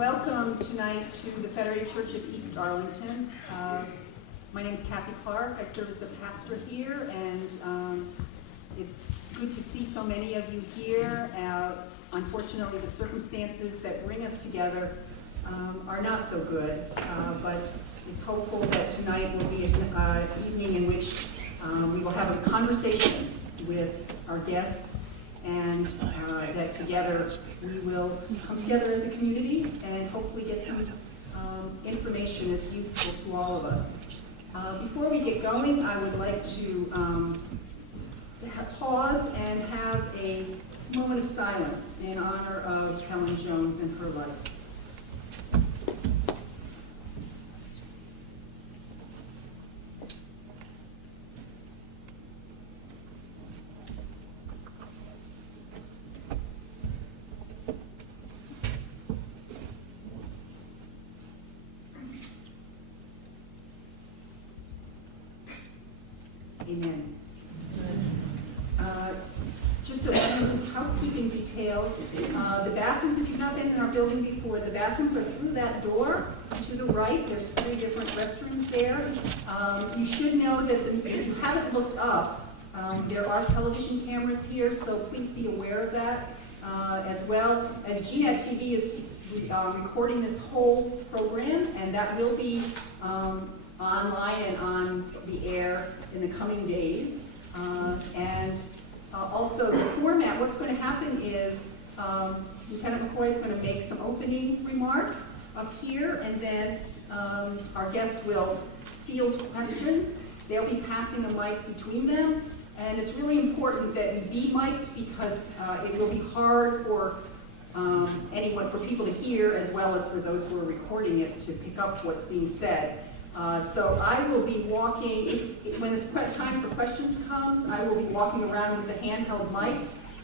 Welcome tonight to the Federated Church of East Arlington. My name is Kathy Clark. I serve as a pastor here, and it's good to see so many of you here. Unfortunately, the circumstances that bring us together are not so good, but it's hopeful that tonight will be an evening in which we will have a conversation with our guests, and that together we will come together as a community and hopefully get some information that's useful to all of us. Before we get going, I would like to pause and have a moment of silence in honor of Helen Jones and her life. Amen. Just a few housekeeping details. The bathrooms, if you've not been in our building before, the bathrooms are through that door to the right. There's 3 different restrooms there. You should know that if you haven't looked up, there are television cameras here, so please be aware of that. As well as GNET TV is recording this whole program, and that will be online and on the air in the coming days. Also the format, what's going to happen is Lieutenant McCoy is going to make some opening remarks up here, and then our guests will field questions. They'll be passing the mic between them, and it's really important that we be mic'd because it will be hard for for people to hear, as well as for those who are recording it to pick up what's being said. So I will be walking, when the time for questions comes, I will be walking around with the handheld mic.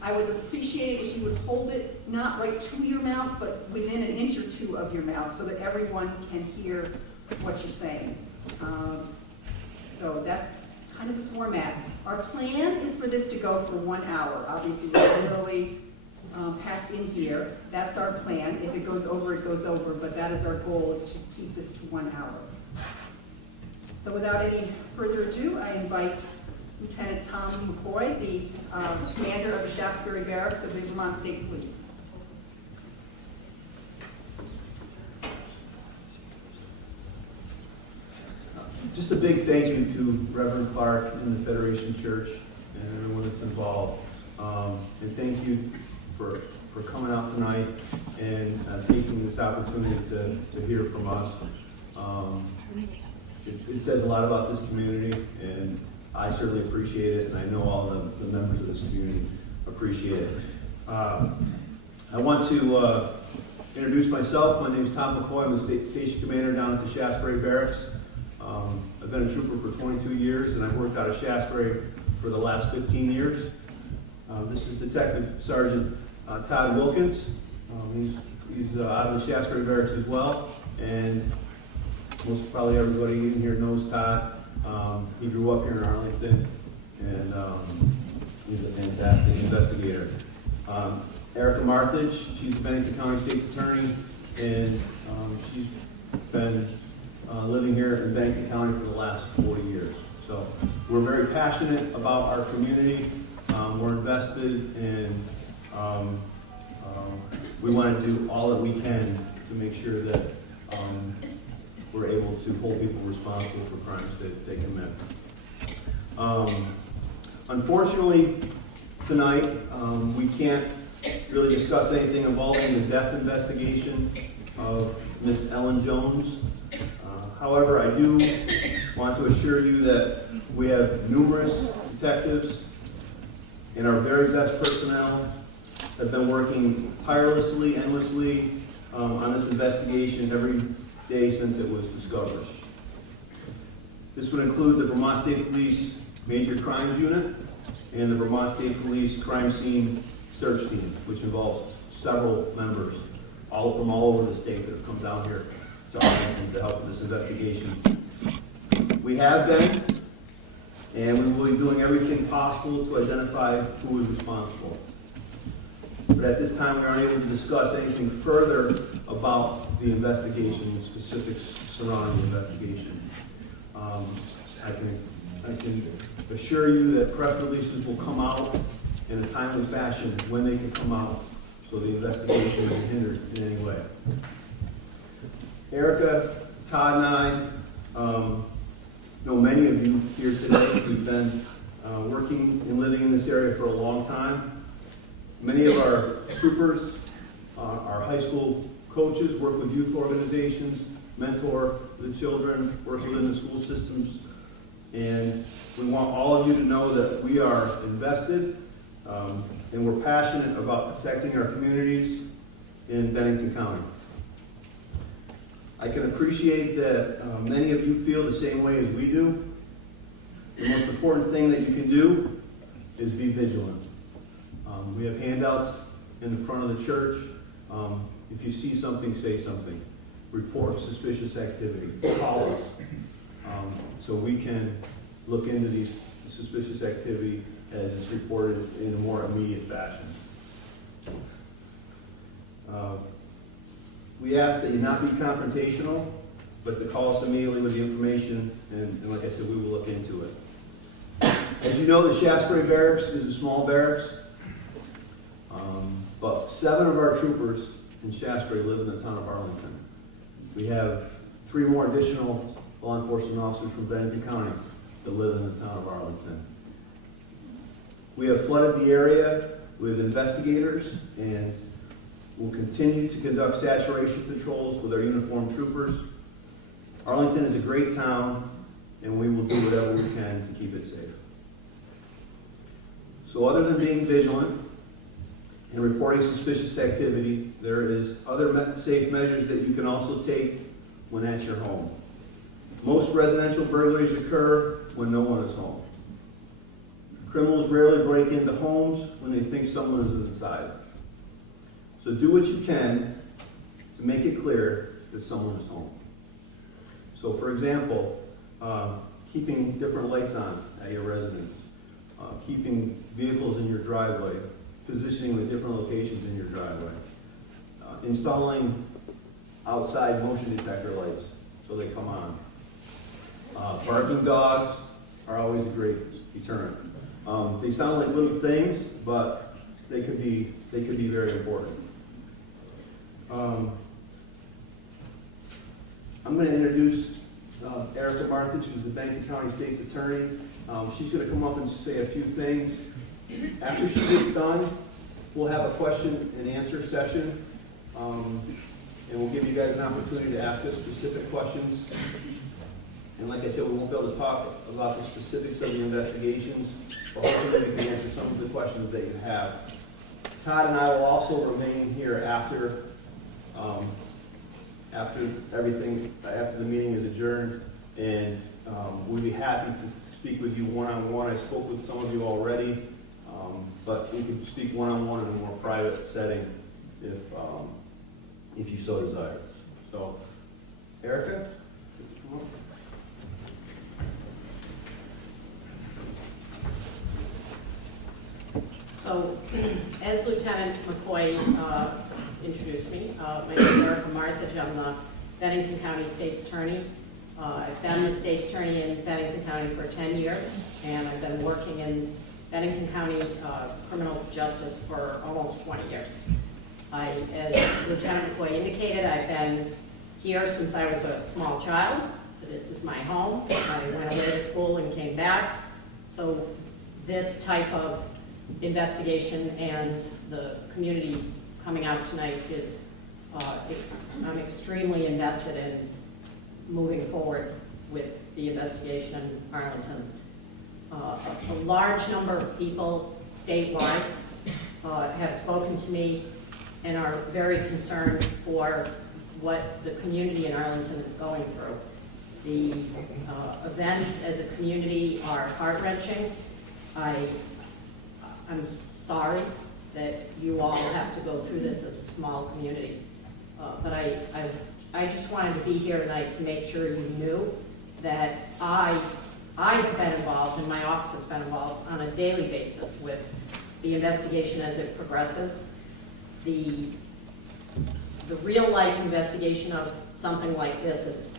I would appreciate it if you would hold it not right to your mouth, but within an inch or 2 of your mouth so that everyone can hear what you're saying. So that's kind of the format. Our plan is for this to go for 1 hour. Obviously, we're literally packed in here. That's our plan. If it goes over, it goes over, but that is our goal, is to keep this to 1 hour. So without any further ado, I invite Lieutenant Tom McCoy, the commander of the Shaftesbury Barracks of the Vermont State Police. Just a big thank you to Reverend Clark and the Federation Church and everyone that's involved. And thank you for coming out tonight and taking this opportunity to hear from us. It says a lot about this community, and I certainly appreciate it, and I know all the members of this community appreciate it. I want to introduce myself. My name is Tom McCoy. I'm the station commander down at the Shaftesbury Barracks. I've been a trooper for 22 years, and I've worked out of Shaftesbury for the last 15 years. This is Detective Sergeant Todd Wilkins. He's out of the Shaftesbury Barracks as well, and most probably everybody in here knows Todd. He grew up here in Arlington, and he's a fantastic investigator. Erica Marthage, she's the Bennington County State's Attorney, and she's been living here in Bennington County for the last 40 years. So we're very passionate about our community. We're invested, and we want to do all that we can to make sure that we're able to hold people responsible for crimes that they commit. Unfortunately, tonight, we can't really discuss anything involving the death investigation of Miss Ellen Jones. However, I do want to assure you that we have numerous detectives and our very best personnel have been working tirelessly, endlessly on this investigation every day since it was discovered. This would include the Vermont State Police Major Crimes Unit and the Vermont State Police Crime Scene Search Team, which involves several members from all over the state that have come down here to Arlington to help with this investigation. We have been, and we will be doing everything possible to identify who is responsible. But at this time, we aren't able to discuss anything further about the investigation, the specifics surrounding the investigation. I can assure you that press releases will come out in a timely fashion when they can come out, so the investigation isn't hindered in any way. Erica, Todd, and I know many of you here today. We've been working and living in this area for a long time. Many of our troopers, our high school coaches, work with youth organizations, mentor the children, work within the school systems, and we want all of you to know that we are invested and we're passionate about protecting our communities in Bennington County. I can appreciate that many of you feel the same way as we do. The most important thing that you can do is be vigilant. We have handouts in the front of the church. If you see something, say something. Report suspicious activity. Call us. So we can look into these suspicious activity as it's reported in a more immediate fashion. We ask that you not be confrontational, but to call us immediately with the information, and like I said, we will look into it. As you know, the Shasbury Barracks is a small barracks, but 7 of our troopers in Shasbury live in the town of Arlington. We have 3 more additional law enforcement officers from Bennington County that live in the town of Arlington. We have flooded the area with investigators, and we'll continue to conduct saturation patrols with our uniformed troopers. Arlington is a great town, and we will do whatever we can to keep it safe. So other than being vigilant and reporting suspicious activity, there is other safe measures that you can also take when at your home. Most residential burglaries occur when no one is home. Criminals rarely break into homes when they think someone is inside. So do what you can to make it clear that someone is home. So for example, keeping different lights on at your residence, keeping vehicles in your driveway, positioning the different locations in your driveway, installing outside motion detector lights so they come on. Barking dogs are always a great deterrent. They sound like little things, but they could be very important. I'm going to introduce Erica Martich, who's the Bennington County State's Attorney. She's going to come up and say a few things. After she gets done, we'll have a question and answer session, and we'll give you guys an opportunity to ask us specific questions. And like I said, we won't be able to talk about the specifics of the investigations, but hopefully we can answer some of the questions that you have. Todd and I will also remain here after the meeting is adjourned, and we'd be happy to speak with you one-on-one. I spoke with some of you already, but we can speak one-on-one in a more private setting if you so desire. So, Erica, come on. So, as Lieutenant McCoy introduced me, my name is Erica Martich. I'm the Bennington County State's Attorney. I've been the State's Attorney in Bennington County for 10 years, and I've been working in Bennington County criminal justice for almost 20 years. As Lieutenant McCoy indicated, I've been here since I was a small child. This is my home. I went away to school and came back. So this type of investigation and the community coming out tonight is, I'm extremely invested in moving forward with the investigation in Arlington. A large number of people statewide have spoken to me and are very concerned for what the community in Arlington is going through. The events as a community are heart-wrenching. I'm sorry that you all have to go through this as a small community. But I just wanted to be here tonight to make sure you knew that I've been involved and my office has been involved on a daily basis with the investigation as it progresses. The The real-life investigation of something like this is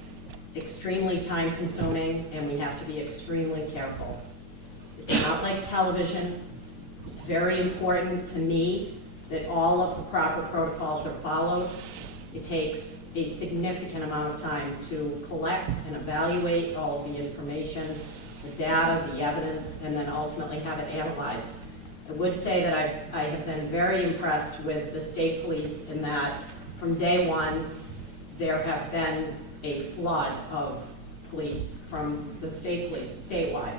extremely time-consuming, and we have to be extremely careful. It's not like television. It's very important to me that all of the proper protocols are followed. It takes a significant amount of time to collect and evaluate all of the information, the data, the evidence, and then ultimately have it analyzed. I would say that I have been very impressed with the state police in that from day one, there have been a flood of police from the state police, statewide.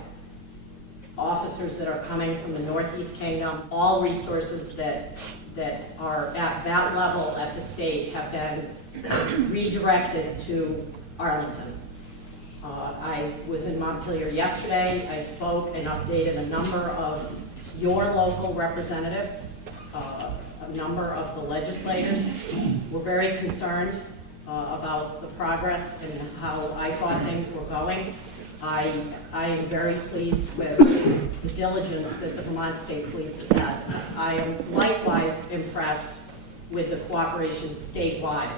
Officers that are coming from the Northeast Kingdom, all resources that are at that level at the state have been redirected to Arlington. I was in Montpelier yesterday. I spoke and updated a number of your local representatives, a number of the legislators. We're very concerned about the progress and how I thought things were going. I am very pleased with the diligence that the Vermont State Police has had. I am likewise impressed with the cooperation statewide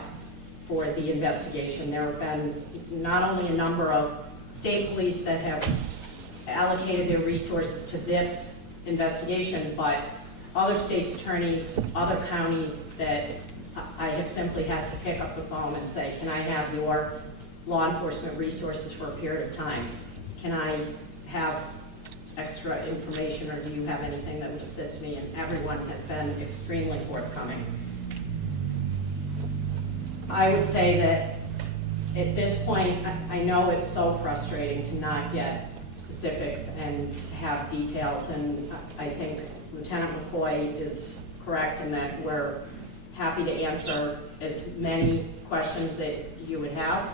for the investigation. There have been not only a number of state police that have allocated their resources to this investigation, but other state's attorneys, other counties that I have simply had to pick up the phone and say, can I have your law enforcement resources for a period of time? Can I have extra information, or do you have anything that would assist me? And everyone has been extremely forthcoming. I would say that at this point, I know it's so frustrating to not get specifics and to have details, and I think Lieutenant McCoy is correct in that we're happy to answer as many questions that you would have.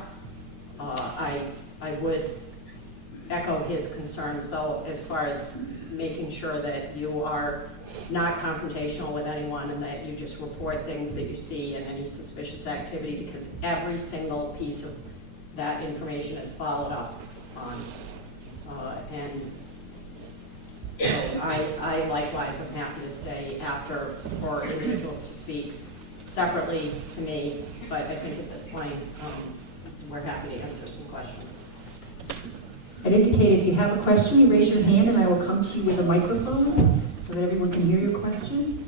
I would echo his concerns, though, as far as making sure that you are not confrontational with anyone and that you just report things that you see and any suspicious activity, because every single piece of that information is followed up on. And so I likewise am happy to stay after for individuals to speak separately to me, but I think at this point, we're happy to answer some questions. I'd indicate if you have a question, you raise your hand and I will come to you with a microphone so that everyone can hear your question.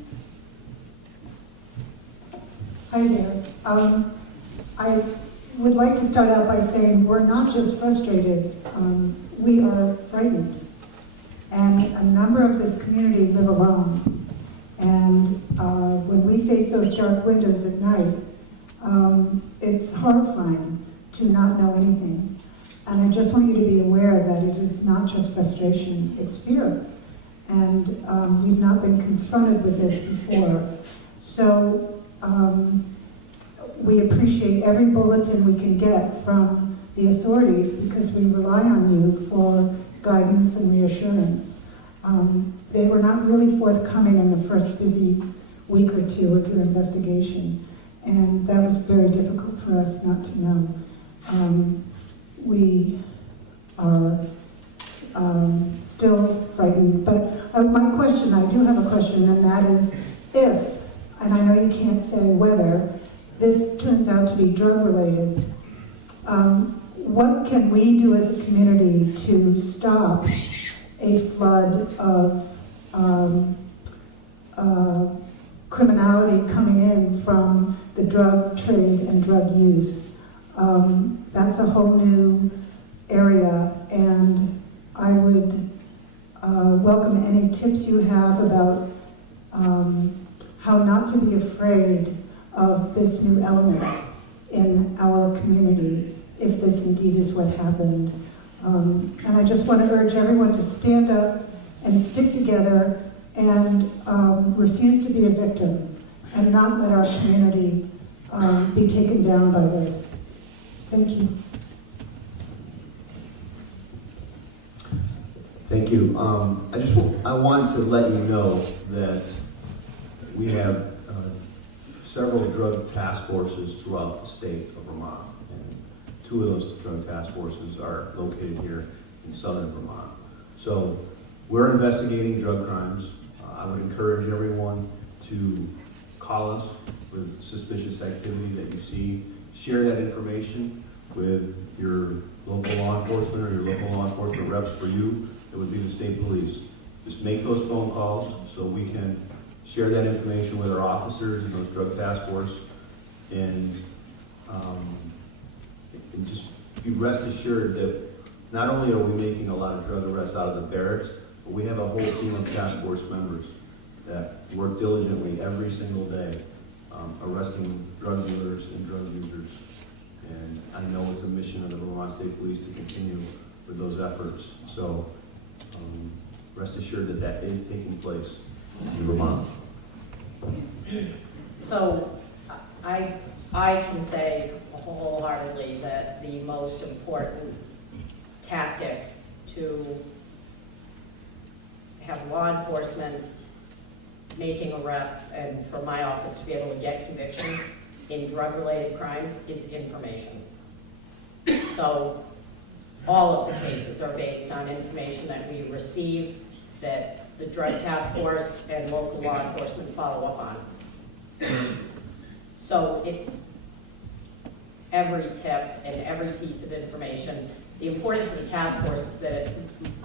Hi there. I would like to start out by saying we're not just frustrated, we are frightened. And a number of this community live alone. And when we face those dark windows at night, it's horrifying to not know anything. And I just want you to be aware that it is not just frustration, it's fear. And we've not been confronted with this before. So we appreciate every bulletin we can get from the authorities because we rely on you for guidance and reassurance. They were not really forthcoming in the first busy week or two of your investigation, and that was very difficult for us not to know. We are still frightened, but my question, I do have a question, and that is if, and I know you can't say whether, this turns out to be drug-related, what can we do as a community to stop a flood of criminality coming in from the drug trade and drug use? That's a whole new area, and I would welcome any tips you have about how not to be afraid of this new element in our community if this indeed is what happened. And I just want to urge everyone to stand up and stick together and refuse to be a victim and not let our community be taken down by this. Thank you. Thank you. I want to let you know that we have several drug task forces throughout the state of Vermont. And 2 of those drug task forces are located here in southern Vermont. So we're investigating drug crimes. I would encourage everyone to call us with suspicious activity that you see, share that information with your local law enforcement or your local law enforcement reps for you. It would be the state police. Just make those phone calls so we can share that information with our officers and those drug task force, and just be rest assured that not only are we making a lot of drug arrests out of the barracks, but we have a whole team of task force members that work diligently every single day, arresting drug dealers and drug users. And I know it's a mission of the Vermont State Police to continue with those efforts. So rest assured that that is taking place in Vermont. So I can say wholeheartedly that the most important tactic to have law enforcement making arrests and for my office to be able to get convictions in drug-related crimes is information. So all of the cases are based on information that we receive, that the drug task force and local law enforcement follow up on. So it's every tip and every piece of information. The importance of the task force is that it's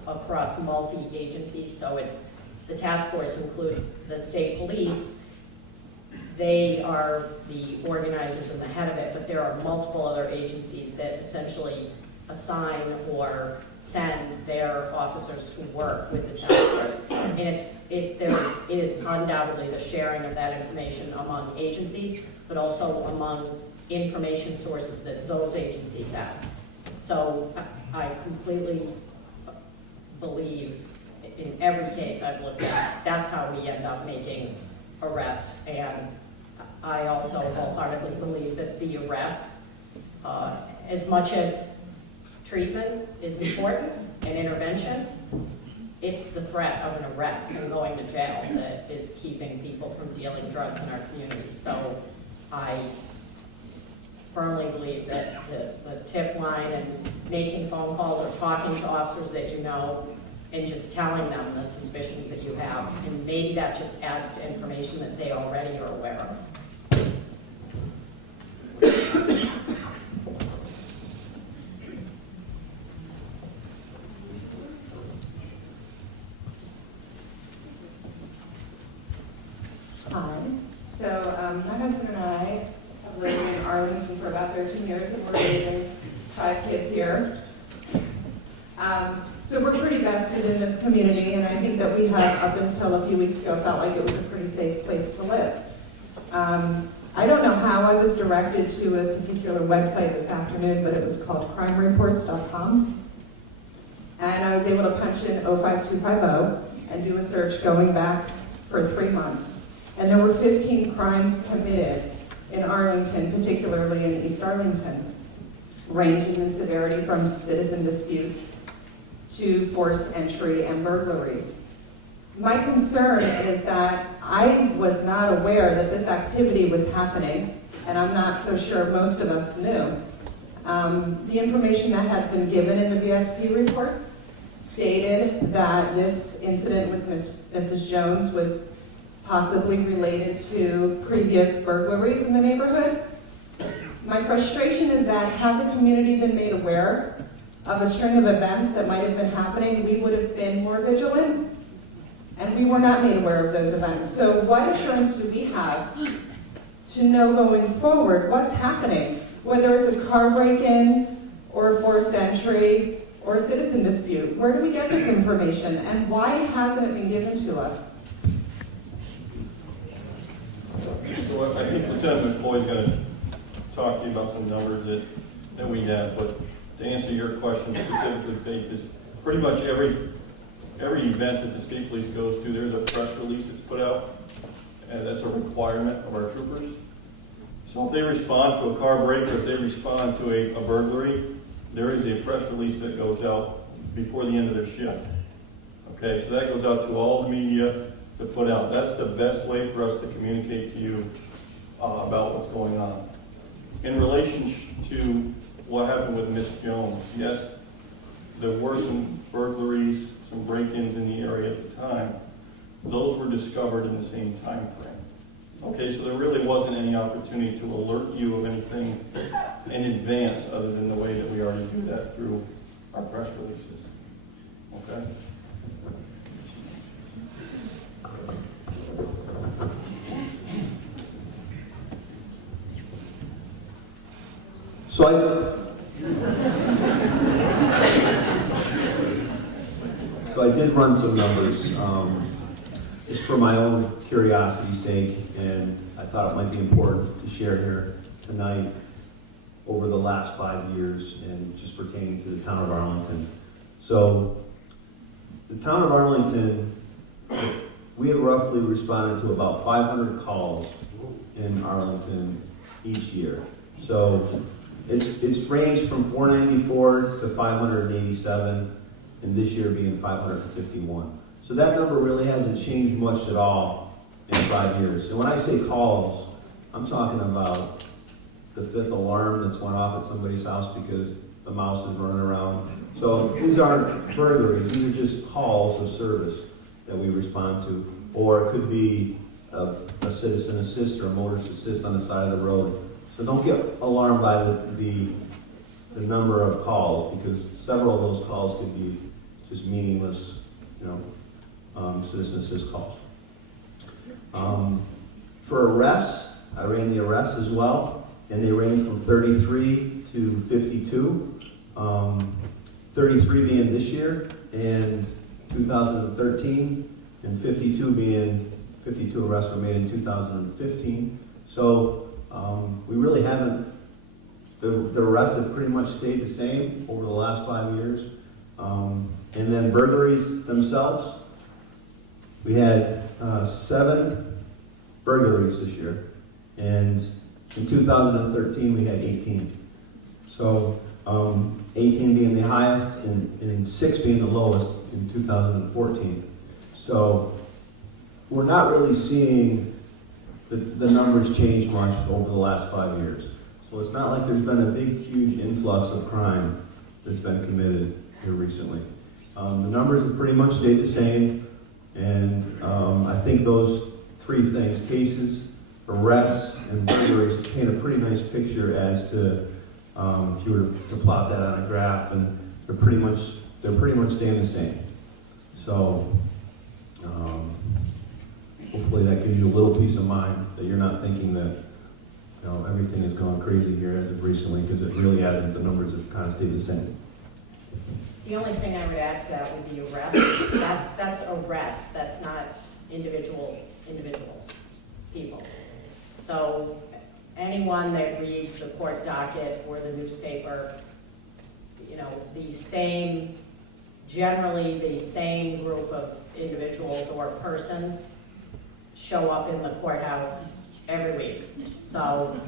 across multi-agencies, so it's the task force includes the state police. They are the organizers and the head of it, but there are multiple other agencies that essentially assign or send their officers to work with the task force. And it is undoubtedly the sharing of that information among agencies, but also among information sources that those agencies have. So I completely believe in every case I've looked at, that's how we end up making arrests. And I also wholeheartedly believe that the arrests, as much as treatment is important and intervention, it's the threat of an arrest and going to jail that is keeping people from dealing drugs in our community. So I firmly believe that the tip line and making phone calls or talking to officers that you know and just telling them the suspicions that you have, and maybe that just adds to information that they already are aware of. Hi. So my husband and I have lived in Arlington for about 13 years, and we're raising 5 kids here. So we're pretty vested in this community, and I think that we have, up until a few weeks ago, felt like it was a pretty safe place to live. I don't know how I was directed to a particular website this afternoon, but it was called crimereports.com. And I was able to punch in 05250 and do a search going back for 3 months. And there were 15 crimes committed in Arlington, particularly in East Arlington, ranging in severity from citizen disputes to forced entry and burglaries. My concern is that I was not aware that this activity was happening, and I'm not so sure most of us knew. The information that has been given in the VSP reports stated that this incident with Mrs. Jones was possibly related to previous burglaries in the neighborhood. My frustration is that had the community been made aware of a string of events that might have been happening, we would have been more vigilant, and we were not made aware of those events. So what assurance do we have to know going forward what's happening, whether it's a car break-in or a forced entry or a citizen dispute? Where do we get this information, and why hasn't it been given to us? So I think Lieutenant McCoy is going to talk to you about some numbers that we have, but to answer your question specifically, Faith, is pretty much every event that the state police goes to, there's a press release that's put out, and that's a requirement of our troopers. So if they respond to a car break or if they respond to a burglary, there is a press release that goes out before the end of their shift. Okay, so that goes out to all the media to put out. That's the best way for us to communicate to you about what's going on. In relation to what happened with Miss Jones, yes, there were some burglaries, some break-ins in the area at the time. Those were discovered in the same time frame. Okay, so there really wasn't any opportunity to alert you of anything in advance other than the way that we already do that through our press releases. Okay? So I did run some numbers, just for my own curiosity's sake, and I thought it might be important to share here tonight over the last 5 years and just pertaining to the town of Arlington. So the town of Arlington, we have roughly responded to about 500 calls in Arlington each year. So it's ranged from 494 to 587, and this year being 551. So that number really hasn't changed much at all in 5 years. And when I say calls, I'm talking about the 5th alarm that's went off at somebody's house because the mouse is running around. So these aren't burglaries, these are just calls of service that we respond to. Or it could be a citizen assist or a motorist assist on the side of the road. So don't get alarmed by the number of calls, because several of those calls could be just meaningless, citizen assist calls. For arrests, I ran the arrests as well, and they range from 33 to 52. 33 being this year and 2013, and 52 arrests were made in 2015. So we really haven't, the arrests have pretty much stayed the same over the last 5 years. And then burglaries themselves, we had 7 burglaries this year, and in 2013 we had 18. So 18 being the highest and 6 being the lowest in 2014. So we're not really seeing the numbers change much over the last 5 years. So it's not like there's been a big, huge influx of crime that's been committed here recently. The numbers have pretty much stayed the same, and I think those 3 things, cases, arrests, and burglaries, paint a pretty nice picture as to if you were to plot that on a graph, and they're pretty much staying the same. So hopefully that gives you a little peace of mind that you're not thinking that everything has gone crazy here as of recently, because it really hasn't. The numbers have kind of stayed the same. The only thing I would add to that would be arrests. That's arrests, that's not individuals, people. So anyone that reads the court docket or the newspaper, generally the same group of individuals or persons show up in the courthouse every week. So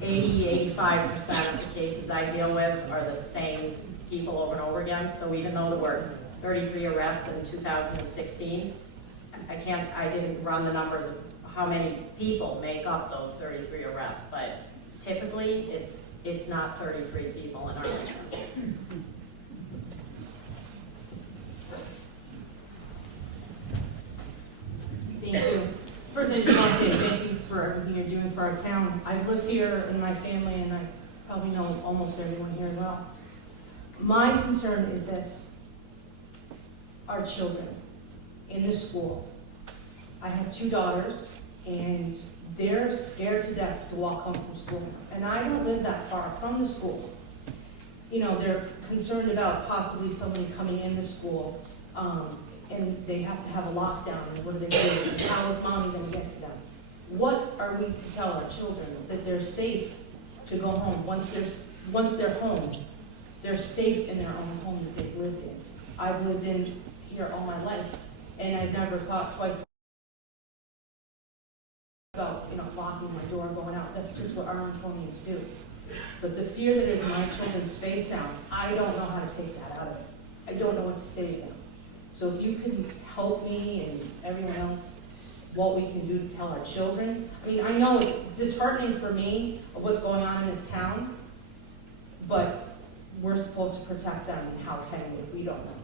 80-85% of the cases I deal with are the same people over and over again. So even though there were 33 arrests in 2016, I didn't run the numbers of how many people make up those 33 arrests, but typically it's not 33 people in Arlington. Thank you. First, I just want to say thank you for everything you're doing for our town. I've lived here in my family, and I probably know almost everyone here well. My concern is this: our children in the school. I have 2 daughters, and they're scared to death to walk home from school. And I don't live that far from the school. They're concerned about possibly somebody coming into school, and they have to have a lockdown, and what do they do? And how is mommy going to get to them? What are we to tell our children? That they're safe to go home. Once they're home, they're safe in their own home that they've lived in. I've lived in here all my life, and I've never thought twice about locking my door and going out. That's just what Arlingtonians do. But the fear that is in my children's face now, I don't know how to take that out of it. I don't know what to say to them. So if you can help me and everyone else, what we can do to tell our children. I know it's disheartening for me of what's going on in this town, but we're supposed to protect them, and how can we if we don't know?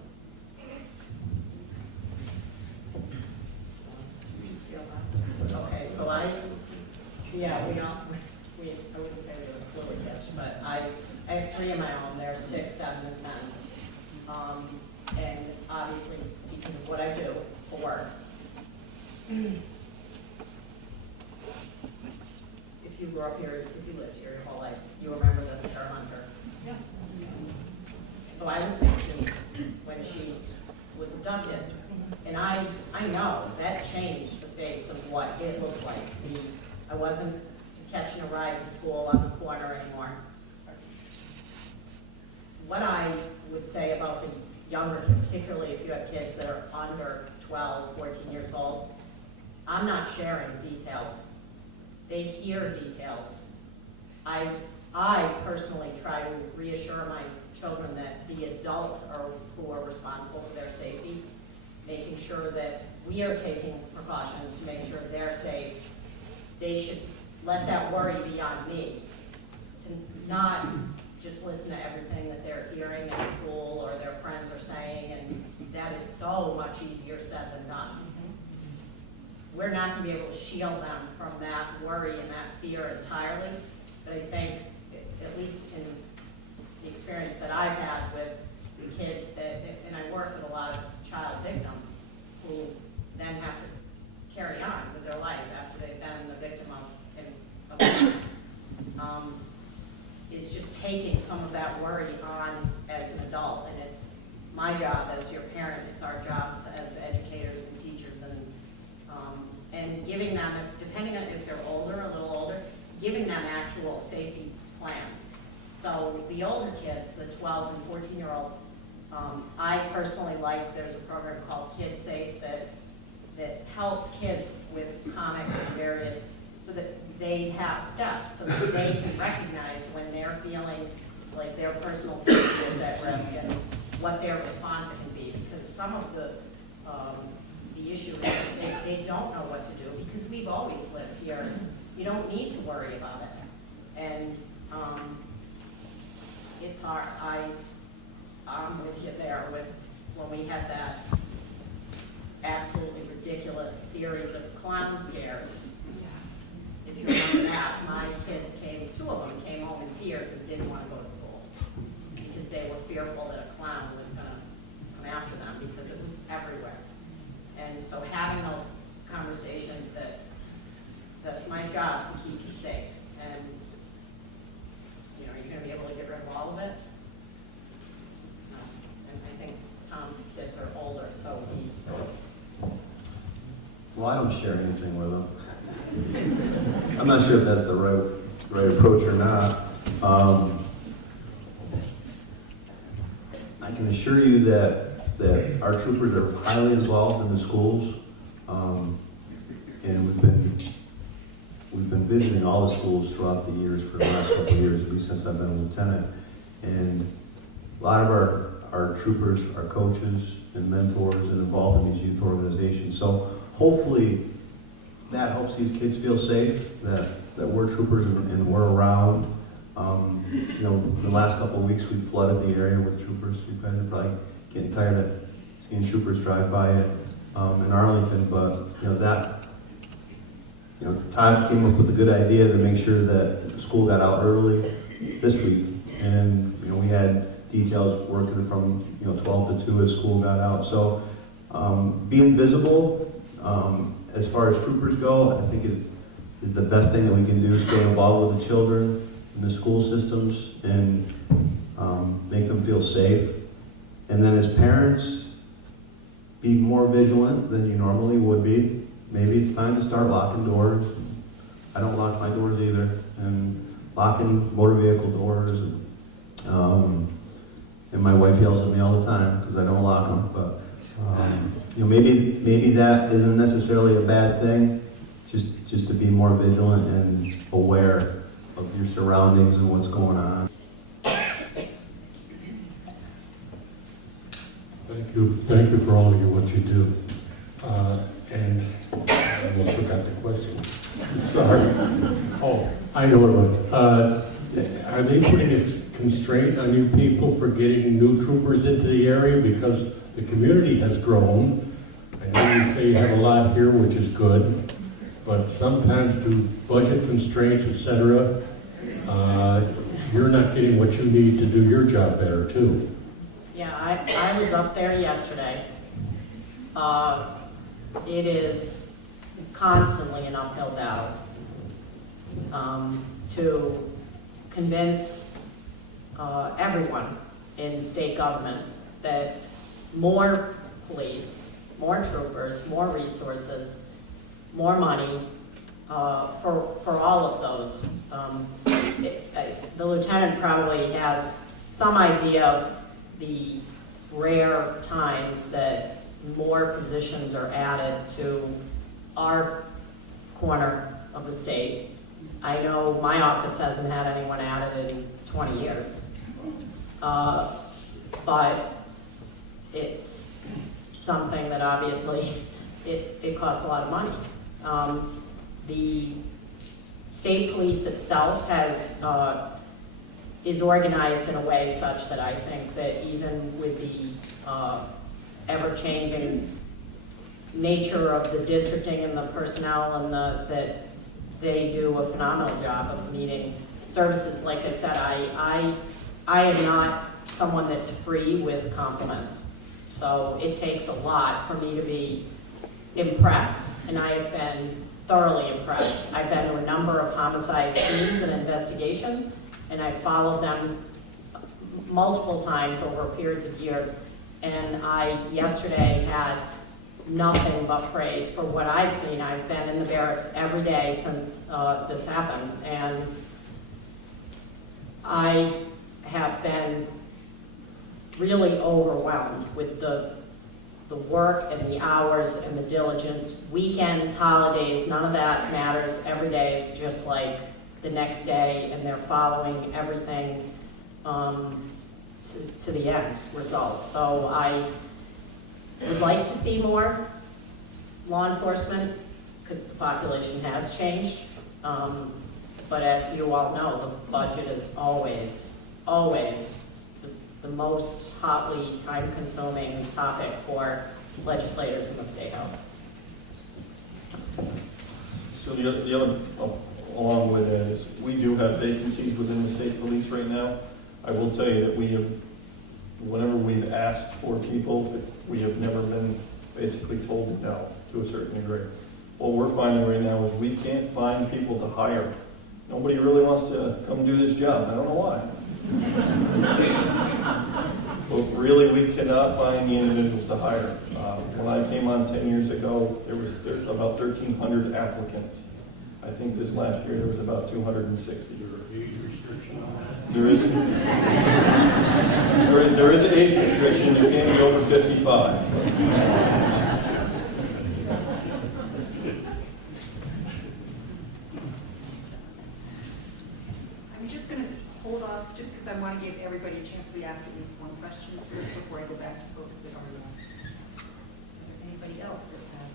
Okay, so I And obviously, because of what I do for work. If you grew up here, if you lived here your whole life, you remember this Star Hunter. Yeah. So I was 16 when she was abducted. And I know that changed the face of what it looked like to be. I wasn't catching a ride to school on the corner anymore. What I would say about the younger kids, particularly if you have kids that are under 12, 14 years old, I'm not sharing details. They hear details. I personally try to reassure my children that the adults are who are responsible for their safety, making sure that we are taking precautions to make sure they're safe. They should let that worry be on me, to not just listen to everything that they're hearing at school or their friends are saying, and that is so much easier said than done. We're not going to be able to shield them from that worry and that fear entirely, but I think, at least in the experience that I've had with the kids, that, and I work with a lot of child victims who then have to carry on with their life after they've been the victim of is just taking some of that worry on as an adult, and it's my job as your parent, it's our jobs as educators and teachers, and giving them, depending on if they're older, a little older, giving them actual safety plans. So the older kids, the 12 and 14-year-olds, I personally like, there's a program called Kids Safe that helps kids with comics and various, so that they have steps, so that they can recognize when they're feeling like their personal safety is at risk and what their response can be. Because some of the issue is they don't know what to do, because we've always lived here and you don't need to worry about it. And it's hard. I'm with you there with when we had that absolutely ridiculous series of clown scares. If you remember that, my kids two of them came home in tears and didn't want to go to school because they were fearful that a clown was going to come after them because it was everywhere. And so having those conversations that's my job to keep you safe. And you know, you're going to be able to get rid of all of it. No. And I think Tom's kids are older, so he. Well, I don't share anything with them. I'm not sure if that's the right approach or not. I can assure you that our troopers are highly involved in the schools, and we've been visiting all the schools throughout the years for the last couple of years, at least since I've been a lieutenant. And a lot of our troopers are coaches and mentors and involved in these youth organizations. So hopefully that helps these kids feel safe, that we're troopers and we're around. You know, the last couple of weeks we flooded the area with troopers. You guys are probably getting tired of seeing troopers drive by it in Arlington, but Todd came up with a good idea to make sure that the school got out early this week, and we had details working from 12 to 2 as school got out. So being visible as far as troopers go, I think is the best thing that we can do. Stay involved with the children in the school systems and make them feel safe. And then as parents, be more vigilant than you normally would be. Maybe it's time to start locking doors. I don't lock my doors either. And locking motor vehicle doors. And my wife yells at me all the time because I don't lock them. But maybe that isn't necessarily a bad thing. Just to be more vigilant and aware of your surroundings and what's going on. Thank you for all of what you do. And I almost forgot the question. Sorry. Oh, I know what it was. Are they putting a constraint on you people for getting new troopers into the area because the community has grown? I know you say you have a lot here, which is good, but sometimes due to budget constraints, etc., you're not getting what you need to do your job better too. Yeah, I was up there yesterday. It is constantly an uphill battle to convince everyone in state government that more police, more troopers, more resources, more money for all of those. The lieutenant probably has some idea of the rare times that more positions are added to our corner of the state. I know my office hasn't had anyone added in 20 years. But it's something that obviously it costs a lot of money. The state police itself is organized in a way such that I think that even with the ever-changing nature of the districting and the personnel and that they do a phenomenal job of meeting services. Like I said, I am not someone that's free with compliments. So it takes a lot for me to be impressed, and I have been thoroughly impressed. I've been to a number of homicide teams and investigations, and I've followed them multiple times over periods of years. And I yesterday had nothing but praise for what I've seen. I've been in the barracks every day since this happened, and I have been really overwhelmed with the work and the hours and the diligence. Weekends, holidays, none of that matters. Every day is just like the next day, and they're following everything to the end result. So I would like to see more law enforcement because the population has changed. But as you all know, the budget is always the most hotly time-consuming topic for legislators in the State House. So the other, along with that, is we do have vacancies within the state police right now. I will tell you that we have, whenever we've asked for people, we have never been basically told no to a certain degree. What we're finding right now is we can't find people to hire. Nobody really wants to come do this job. I don't know why. But really, we cannot find the individuals to hire. When I came on 10 years ago, there's about 1,300 applicants. I think this last year there was about 260. There is an age restriction. You can't be over 55. Hold off, just because I want to give everybody a chance to ask at least one question first before I go back to folks that already asked. Anybody else that has?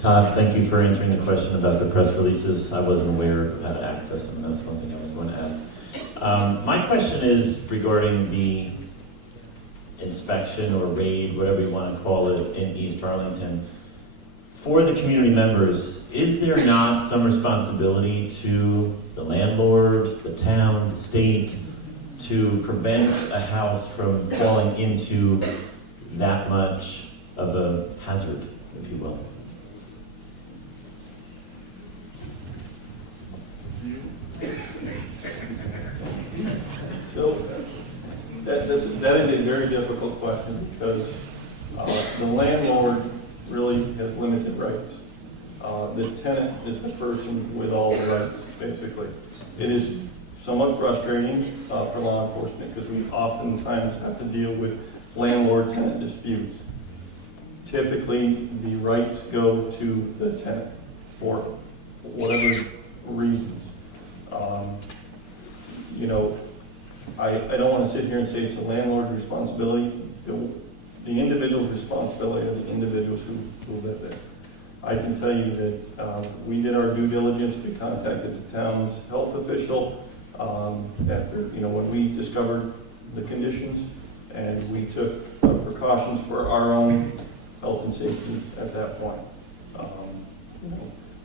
Todd, thank you for answering the question about the press releases. I wasn't aware of how to access them. That's one thing I was going to ask. My question is regarding the inspection or raid, whatever you want to call it, in East Arlington. For the community members, is there not some responsibility to the landlord, the town, the state, to prevent a house from falling into that much of a hazard, if you will? So that is a very difficult question because the landlord really has limited rights. The tenant is the person with all the rights, basically. It is somewhat frustrating for law enforcement because we oftentimes have to deal with landlord-tenant disputes. Typically, the rights go to the tenant for whatever reasons. I don't want to sit here and say it's the landlord's responsibility. The individual's responsibility are the individuals who live there. I can tell you that we did our due diligence. We contacted the town's health official after, when we discovered the conditions, and we took precautions for our own health and safety at that point.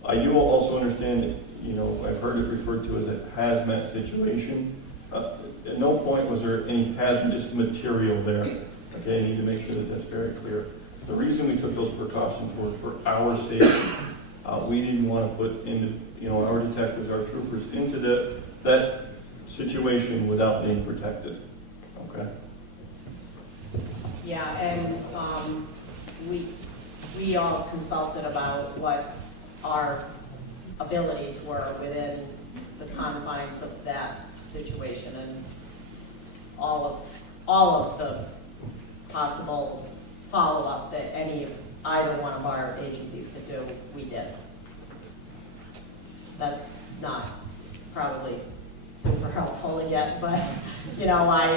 I do also understand that you know, I've heard it referred to as a hazmat situation. At no point was there any hazardous material there. Okay, I need to make sure that that's very clear. The reason we took those precautions was for our safety. We didn't want to put into, you know, our detectives, our troopers into that situation without being protected. Okay. Yeah, and we all consulted about what our abilities were within the confines of that situation, and all of the possible follow-up that either one of our agencies could do, we did. That's not probably super helpful yet, but, you know, I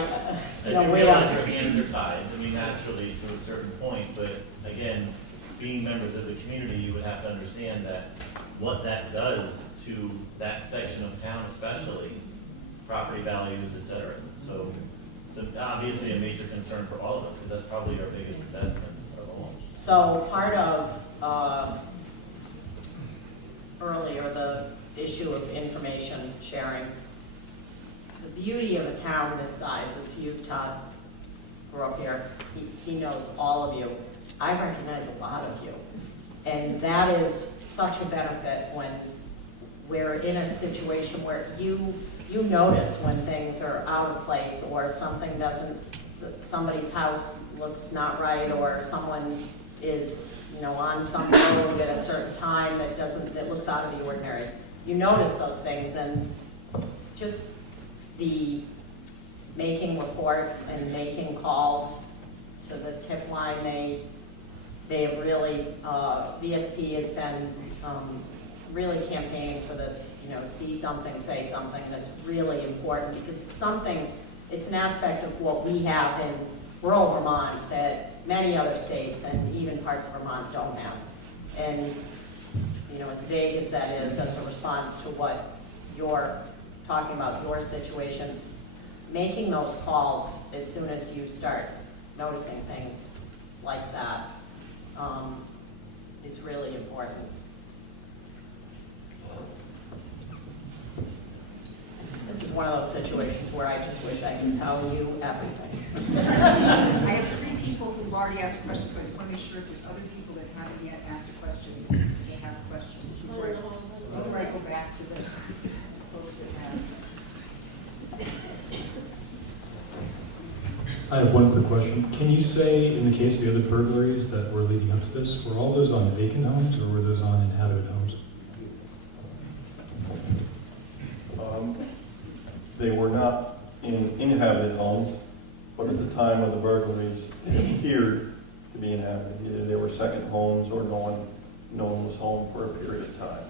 realize your hands are tied, I mean, naturally to a certain point, but again, being members of the community, you would have to understand that what that does to that section of town especially, property values, et cetera. So it's obviously a major concern for all of us, because that's probably our biggest investment of all. So part of earlier, the issue of information sharing, the beauty of a town this size, it's you, Todd, grew up here, he knows all of you. I recognize a lot of you. And that is such a benefit when we're in a situation where you notice when things are out of place, or somebody's house looks not right, or someone is, you know, on some road at a certain time that looks out of the ordinary. You notice those things, and just the making reports and making calls to the tip line, they have really, VSP has been really campaigning for this, you know, see something, say something, and it's really important because it's an aspect of what we have in rural Vermont that many other states and even parts of Vermont don't have. And, you know, as vague as that is as a response to what you're talking about, your situation, making those calls as soon as you start noticing things like that is really important. This is one of those situations where I just wish I could tell you everything. I have 3 people who've already asked questions, so I just want to make sure if there's other people that haven't yet asked a question, they have a question. Before I go back to the folks that have. I have one quick question. Can you say, in the case of the other burglaries that were leading up to this, were all those on vacant homes or were those on inhabited homes? They were not in inhabited homes, but at the time of the burglaries, it appeared to be inhabited. Either they were second homes or no one was home for a period of time.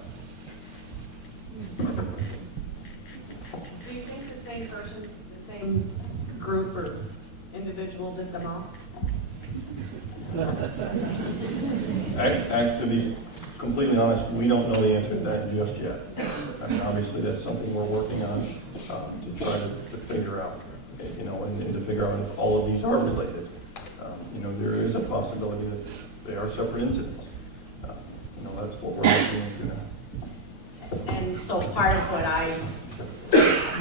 Do you think the same person, the same group or individual did them all? To be completely honest, we don't know the answer to that just yet. I mean, obviously, that's something we're working on to try to figure out, you know, and to figure out if all of these are related. You know, there is a possibility that they are separate incidents. You know, that's what we're looking into now. And so part of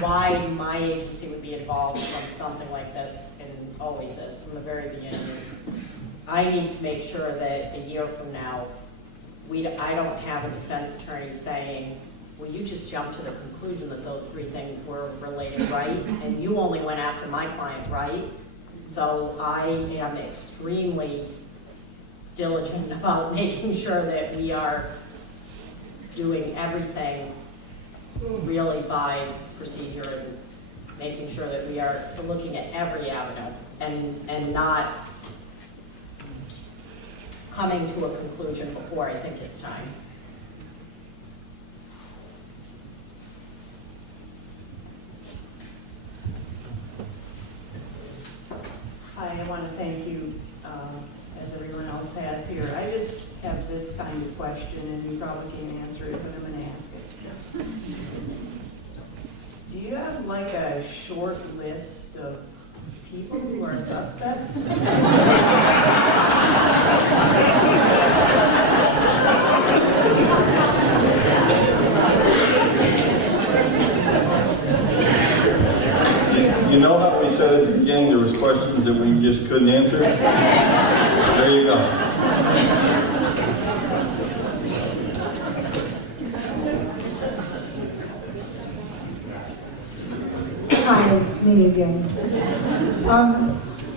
why my agency would be involved from something like this, and always is from the very beginning, is I need to make sure that a year from now, I don't have a defense attorney saying, well, you just jumped to the conclusion that those 3 things were related, right? And you only went after my client, right? So I am extremely diligent about making sure that we are doing everything really by procedure and making sure that we are looking at every avenue and not coming to a conclusion before I think it's time. Hi, I want to thank you, as everyone else has here. I just have this kind of question, and you probably can't answer it, but I'm going to ask it. Do you have like a short list of people who are suspects? You know how we said at the beginning there was questions that we just couldn't answer? There you go. Hi, it's me again.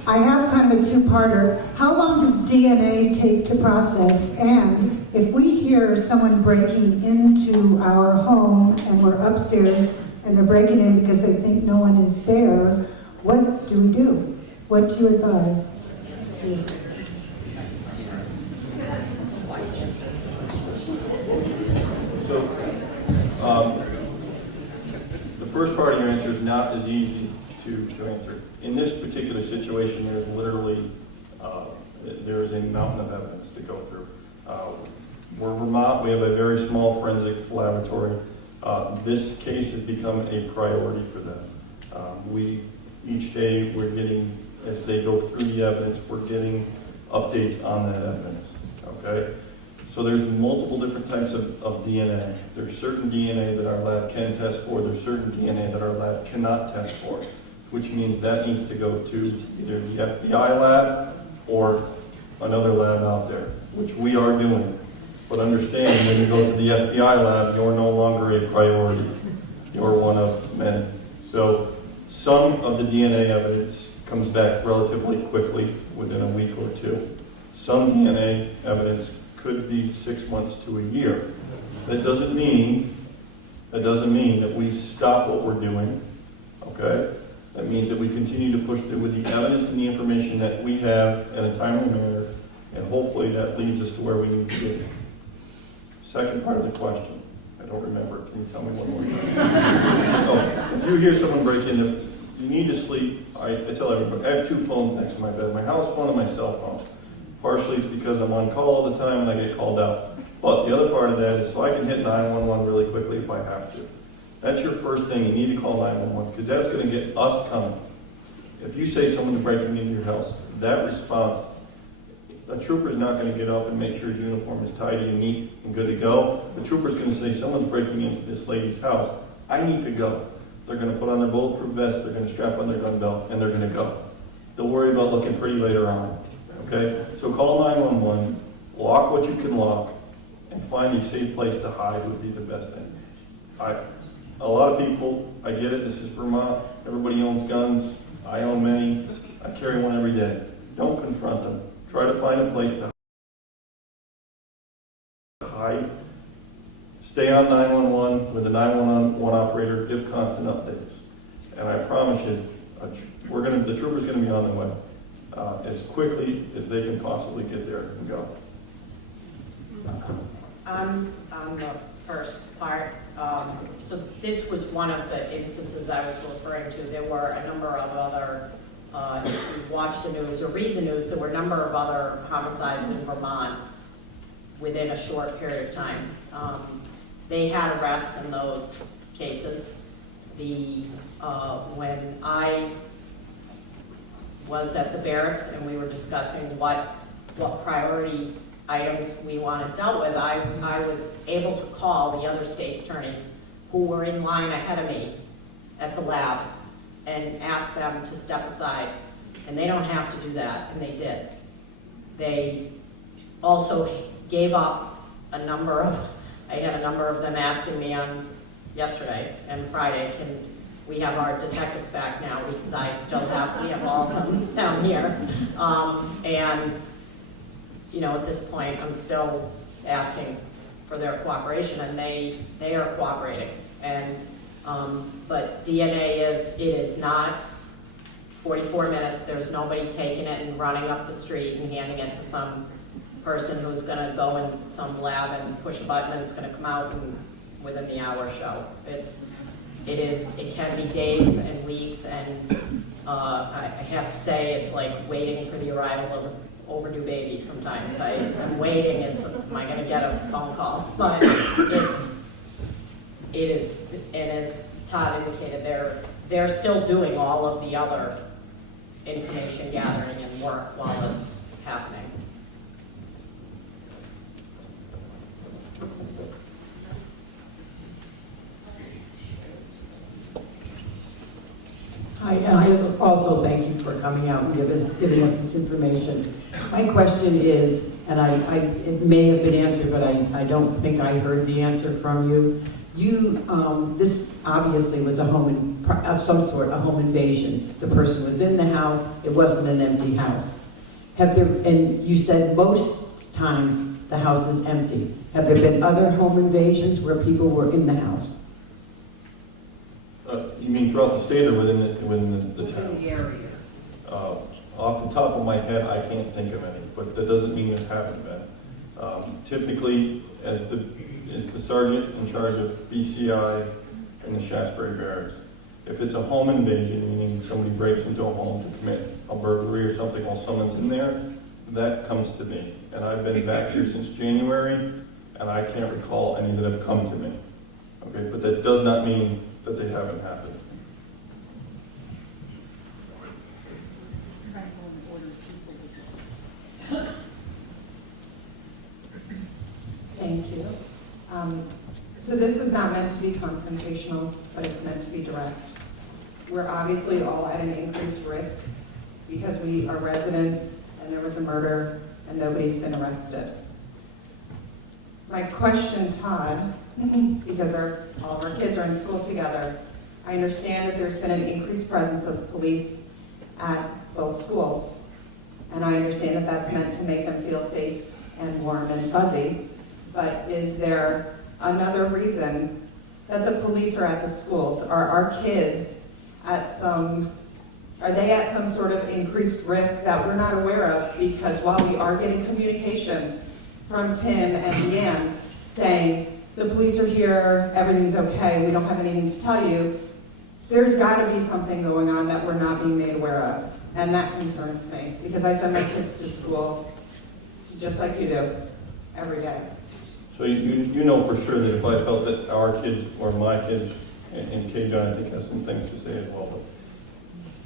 I have kind of a two-parter. How long does DNA take to process? And if we hear someone breaking into our home and we're upstairs and they're breaking in because they think no one is there, what do we do? What do you advise? So, the first part of your answer is not as easy to answer. In this particular situation, there's literally, there is a mountain of evidence to go through. We're Vermont, we have a very small forensics laboratory. This case has become a priority for them. Each day we're getting, as they go through the evidence, we're getting updates on that evidence, okay? So there's multiple different types of DNA. There's certain DNA that our lab can test for, there's certain DNA that our lab cannot test for, which means that needs to go to either the FBI lab or another lab out there, which we are doing. But understand, when you go to the FBI lab, you're no longer a priority. You're one of many. So some of the DNA evidence comes back relatively quickly, within a week or two. Some DNA evidence could be 6 months to a year. That doesn't mean that we stop what we're doing, okay? That means that we continue to push through with the evidence and the information that we have in a timely manner, and hopefully that leads us to where we need to be. Second part of the question, I don't remember. Can you tell me one more time? So, if you hear someone break in, if you need to sleep, I tell everybody, I have 2 phones next to my bed, my house phone and my cell phone. Partially it's because I'm on call all the time and I get called out. But the other part of that is so I can hit 911 really quickly if I have to. That's your first thing. You need to call 911 because that's going to get us coming. If you say someone's breaking into your house, that response, a trooper's not going to get up and make sure his uniform is tidy and neat and good to go. The trooper's going to say, someone's breaking into this lady's house. I need to go. They're going to put on their bulletproof vest, they're going to strap on their gun belt, and they're going to go. They'll worry about looking pretty later on. Okay? So call 911, lock what you can lock, and find a safe place to hide would be the best thing. A lot of people, I get it, this is Vermont, everybody owns guns, I own many, I carry one every day. Don't confront them. Try to find a place to hide. Stay on 911 with the 911 operator, give constant updates. And I promise you, the trooper's going to be on their way as quickly as they can possibly get there and go. On the first part, so this was one of the instances I was referring to. There were a number of other, if you watch the news or read the news, there were a number of other homicides in Vermont within a short period of time. They had arrests in those cases. When I was at the barracks and we were discussing what priority items we wanted dealt with, I was able to call the other state's attorneys who were in line ahead of me at the lab and ask them to step aside. And they don't have to do that, and they did. They also gave up I had a number of them asking me on yesterday and Friday, can we have our detectives back now, because we have all of them down here. And at this point, I'm still asking for their cooperation, and they are cooperating. And but DNA it is not 44 minutes. There's nobody taking it and running up the street and handing it to some person who's going to go in some lab and push a button and it's going to come out and within the hour show. It can be days and weeks, and I have to say it's like waiting for the arrival of overdue baby sometimes. I'm waiting, am I going to get a phone call? But it is, and as Todd indicated, they're still doing all of the other information gathering and work while it's happening. Hi, and I also thank you for coming out and giving us this information. My question is, and it may have been answered, but I don't think I heard the answer from you. This obviously was a home of some sort, a home invasion. The person was in the house, it wasn't an empty house. And you said most times the house is empty. Have there been other home invasions where people were in the house? You mean throughout the state or within the town? Within the area. Off the top of my head, I can't think of any, but that doesn't mean there haven't been. Typically, as the sergeant in charge of BCI in the Shasbury Barracks, if it's a home invasion, meaning somebody breaks into a home to commit a burglary or something while someone's in there, that comes to me. And I've been back here since January, and I can't recall any that have come to me. Okay, but that does not mean that they haven't happened. Thank you. So this is not meant to be confrontational, but it's meant to be direct. We're obviously all at an increased risk because we are residents and there was a murder and nobody's been arrested. My question, Todd, because all of our kids are in school together, I understand that there's been an increased presence of police at both schools. And I understand that that's meant to make them feel safe and warm and fuzzy. But is there another reason that the police are at the schools? Are our kids at some sort of increased risk that we're not aware of? Because while we are getting communication from Tim and Leanne saying, the police are here, everything's okay, we don't have anything to tell you, there's got to be something going on that we're not being made aware of. And that concerns me, because I send my kids to school, just like you do, every day. So you know for sure that if I felt that our kids or my kids, and Kay John I think has some things to say as well,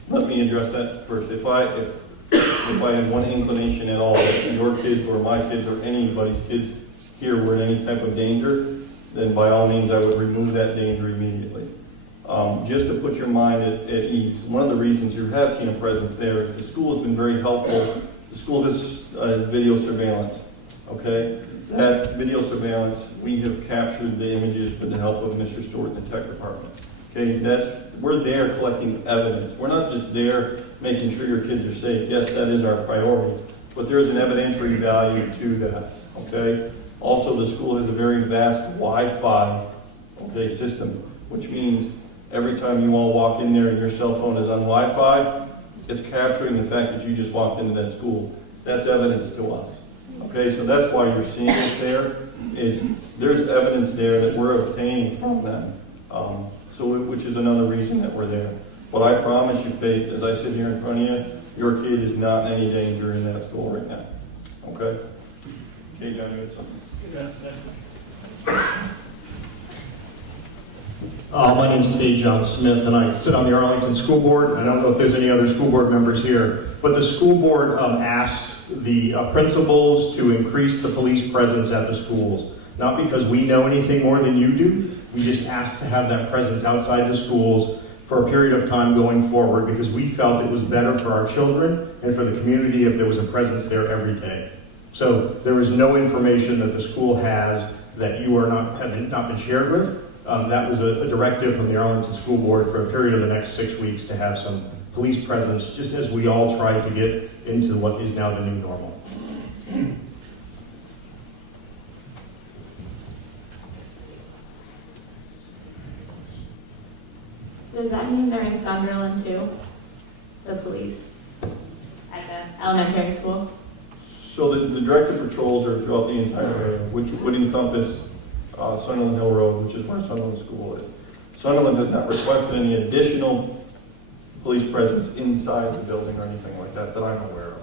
but let me address that first. If I had one inclination at all that your kids or my kids or anybody's kids here were in any type of danger, then by all means I would remove that danger immediately. Just to put your mind at ease, one of the reasons you have seen a presence there is the school has been very helpful. The school has video surveillance, okay? That video surveillance, we have captured the images with the help of Mr. Stewart and the tech department. Okay, we're there collecting evidence. We're not just there making sure your kids are safe. Yes, that is our priority, but there is an evidentiary value to that, okay? Also, the school has a very vast Wi-Fi, okay, system, which means every time you all walk in there and your cell phone is on Wi-Fi, it's capturing the fact that you just walked into that school. That's evidence to us. Okay, so that's why you're seeing it there, is there's evidence there that we're obtaining from them. Which is another reason that we're there. But I promise you, Faith, as I sit here in front of you, your kid is not in any danger in that school right now. Okay? Okay, John, you had something? My name is K. John Smith, and I sit on the Arlington School Board. I don't know if there's any other school board members here, but the school board asked the principals to increase the police presence at the schools. Not because we know anything more than you do. We just asked to have that presence outside the schools for a period of time going forward because we felt it was better for our children and for the community if there was a presence there every day. So there is no information that the school has that you have not been shared with. That was a directive from the Arlington School Board for a period of the next 6 weeks to have some police presence, just as we all try to get into what is now the new normal. Does that mean they're in Sunderland too? The police? At the elementary school? So the directed patrols are throughout the entire area, which would encompass Sunderland Hill Road, which is where Sunderland School is. Sunderland has not requested any additional police presence inside the building or anything like that I'm aware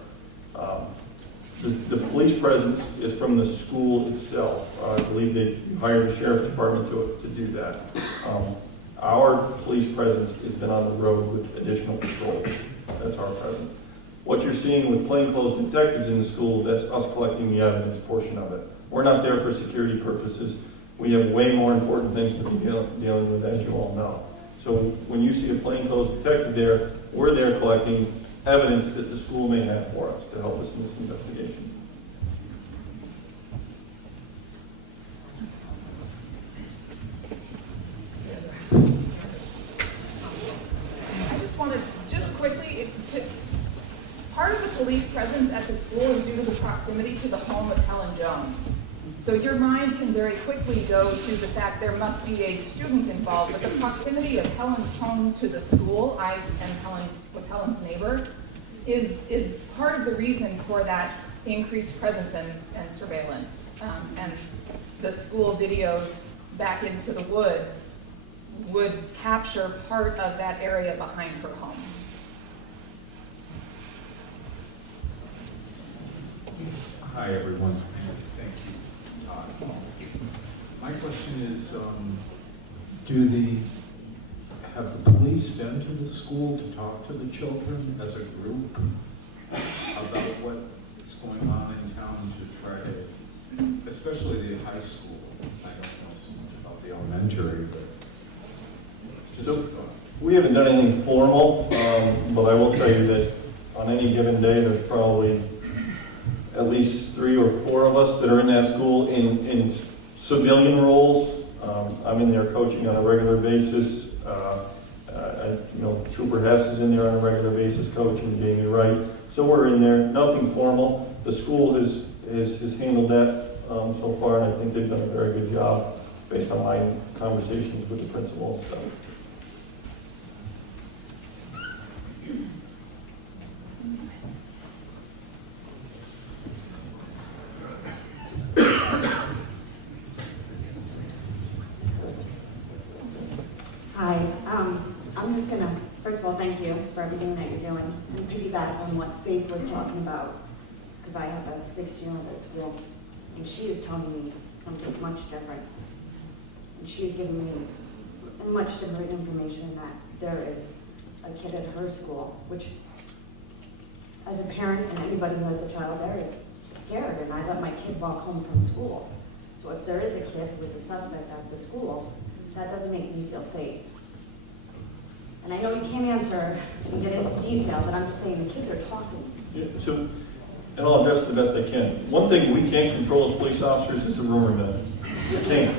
of. The police presence is from the school itself. I believe they hired the sheriff's department to do that. Our police presence has been on the road with additional patrol. That's our presence. What you're seeing with plainclothes detectives in the school, that's us collecting the evidence portion of it. We're not there for security purposes. We have way more important things to be dealing with, as you all know. So when you see a plainclothes detective there, we're there collecting evidence that the school may have for us to help us in this investigation. I just wanted, just quickly, part of the police presence at the school is due to the proximity to the home of Helen Jones. So your mind can very quickly go to the fact there must be a student involved, but the proximity of Helen's home to the school, was Helen's neighbor, is part of the reason for that increased presence and surveillance. And the school videos back into the woods would capture part of that area behind her home. Hi, everyone. Thank you, Todd. My question is, have the police been to the school to talk to the children as a group about what's going on in town to try to, especially the high school? I don't know so much about the elementary, but just a thought. We haven't done anything formal, but I will tell you that on any given day, there's probably at least 3 or 4 of us that are in that school in civilian roles. I'm in there coaching on a regular basis. Trooper Hess is in there on a regular basis coaching, Jamie Wright. So we're in there, nothing formal. The school has handled that so far, and I think they've done a very good job based on my conversations with the principal and stuff. Hi, I'm just gonna, first of all, thank you for everything that you're doing, and piggyback on what Faith was talking about, because I have a 6-year-old at school, and she is telling me something much different. And she's giving me much different information that there is a kid at her school, which, as a parent and anybody who has a child there, is scared, and I let my kid walk home from school. So if there is a kid who is a suspect at the school, that doesn't make me feel safe. And I know you can't answer and get into detail, but I'm just saying the kids are talking. Yeah, so, and I'll address it the best I can. One thing we can't control as police officers is the rumor mill. We can't.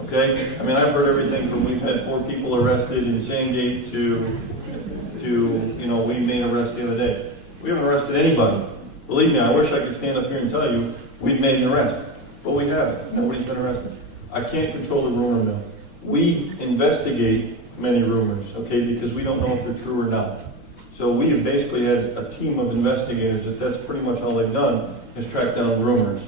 Okay? I mean, I've heard everything from we've had 4 people arrested in Sandgate to we made an arrest the other day. We haven't arrested anybody. Believe me, I wish I could stand up here and tell you we've made an arrest, but we haven't. Nobody's been arrested. I can't control the rumor mill. We investigate many rumors, okay, because we don't know if they're true or not. So we have basically had a team of investigators that's pretty much all they've done is track down rumors,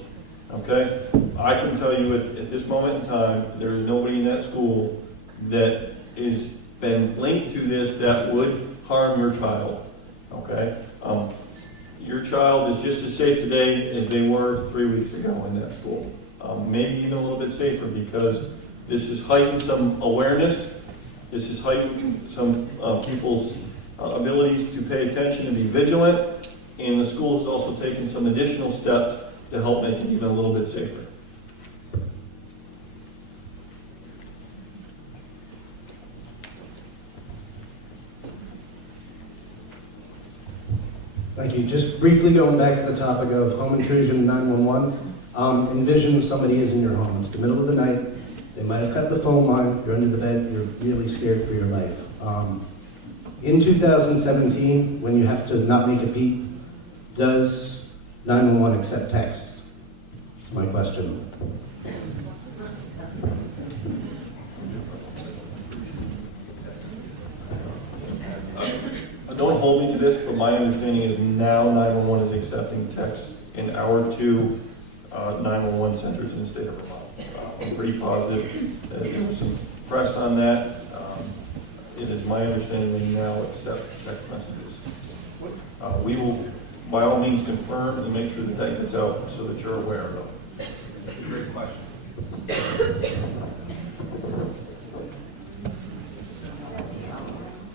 okay? I can tell you at this moment in time, there is nobody in that school that is been linked to this that would harm your child, okay? Your child is just as safe today as they were 3 weeks ago in that school. Maybe even a little bit safer because this has heightened some awareness. This has heightened some people's abilities to pay attention and be vigilant. And the school has also taken some additional steps to help make it even a little bit safer. Thank you. Just briefly going back to the topic of home intrusion 911. Envision somebody is in your home. It's the middle of the night. They might have cut the phone line. You're under the bed. You're really scared for your life. In 2017, when you have to not make a beep, does 911 accept text? That's my question. Don't hold me to this, but my understanding is now 911 is accepting text in our 2 911 centers in the state of Vermont. I'm pretty positive. There was some press on that. It is my understanding they now accept text messages. We will, by all means, confirm and make sure that that gets out so that you're aware of it. That's a great question.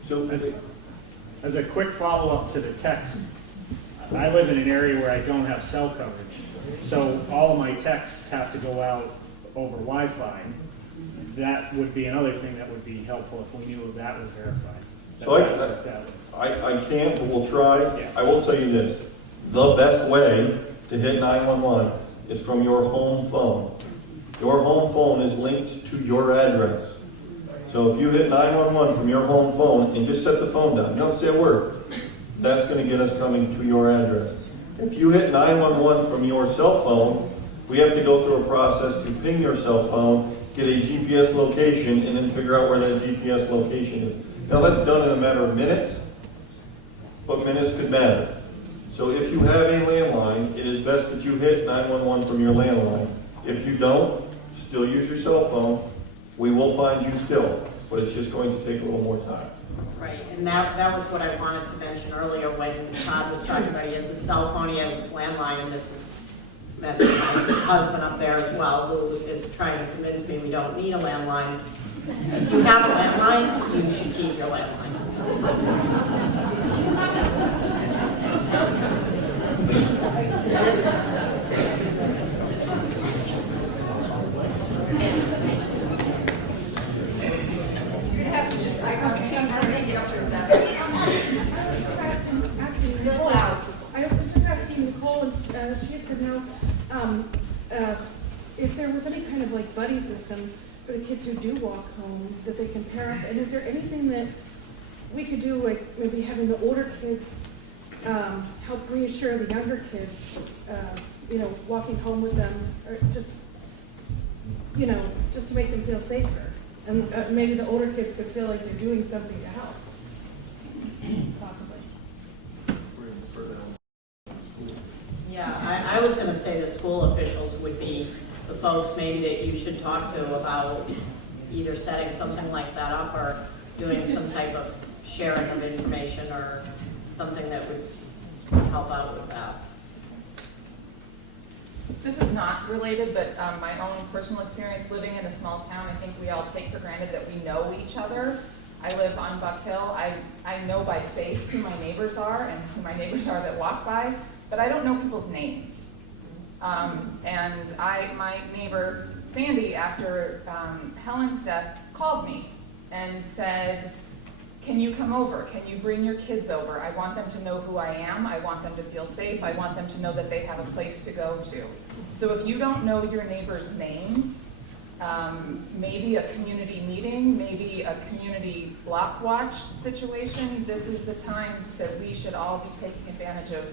So, as a quick follow-up to the text, I live in an area where I don't have cell coverage, so all of my texts have to go out over Wi-Fi. that would be another thing that would be helpful if we knew if that was verified. So I can't, but we'll try. Yeah. I will tell you this, the best way to hit 911 is from your home phone. Your home phone is linked to your address. So if you hit 911 from your home phone and just set the phone down, you don't say a word, that's going to get us coming to your address. If you hit 911 from your cell phone, we have to go through a process to ping your cell phone, get a GPS location, and then figure out where that GPS location is. Now that's done in a matter of minutes, but minutes could matter. So if you have a landline, it is best that you hit 911 from your landline. If you don't, still use your cell phone. We will find you still, but it's just going to take a little more time. Right, and that was what I wanted to mention earlier when Todd was talking about he has his cell phone, he has his landline, and this is meant my husband up there as well, who is trying to convince me we don't need a landline. If you have a landline, you should keep your landline. I was just asking Nicole, and she had said now, if there was any kind of like buddy system for the kids who do walk home that they can pair up, and is there anything that we could do, like maybe having the older kids help reassure the younger kids, walking home with them, or just, just to make them feel safer, and maybe the older kids could feel like they're doing something to help, possibly. Yeah, I was going to say the school officials would be the folks maybe that you should talk to about either setting something like that up or doing some type of sharing of information or something that would help out with that. This is not related, but my own personal experience living in a small town, I think we all take for granted that we know each other. I live on Buck Hill. I know by face who my neighbors are and who my neighbors are that walk by, but I don't know people's names. And my neighbor, Sandy, after Helen's death, called me and said, can you come over? Can you bring your kids over? I want them to know who I am. I want them to feel safe. I want them to know that they have a place to go to. So if you don't know your neighbors' names, maybe a community meeting, maybe a community block watch situation, this is the time that we should all be taking advantage of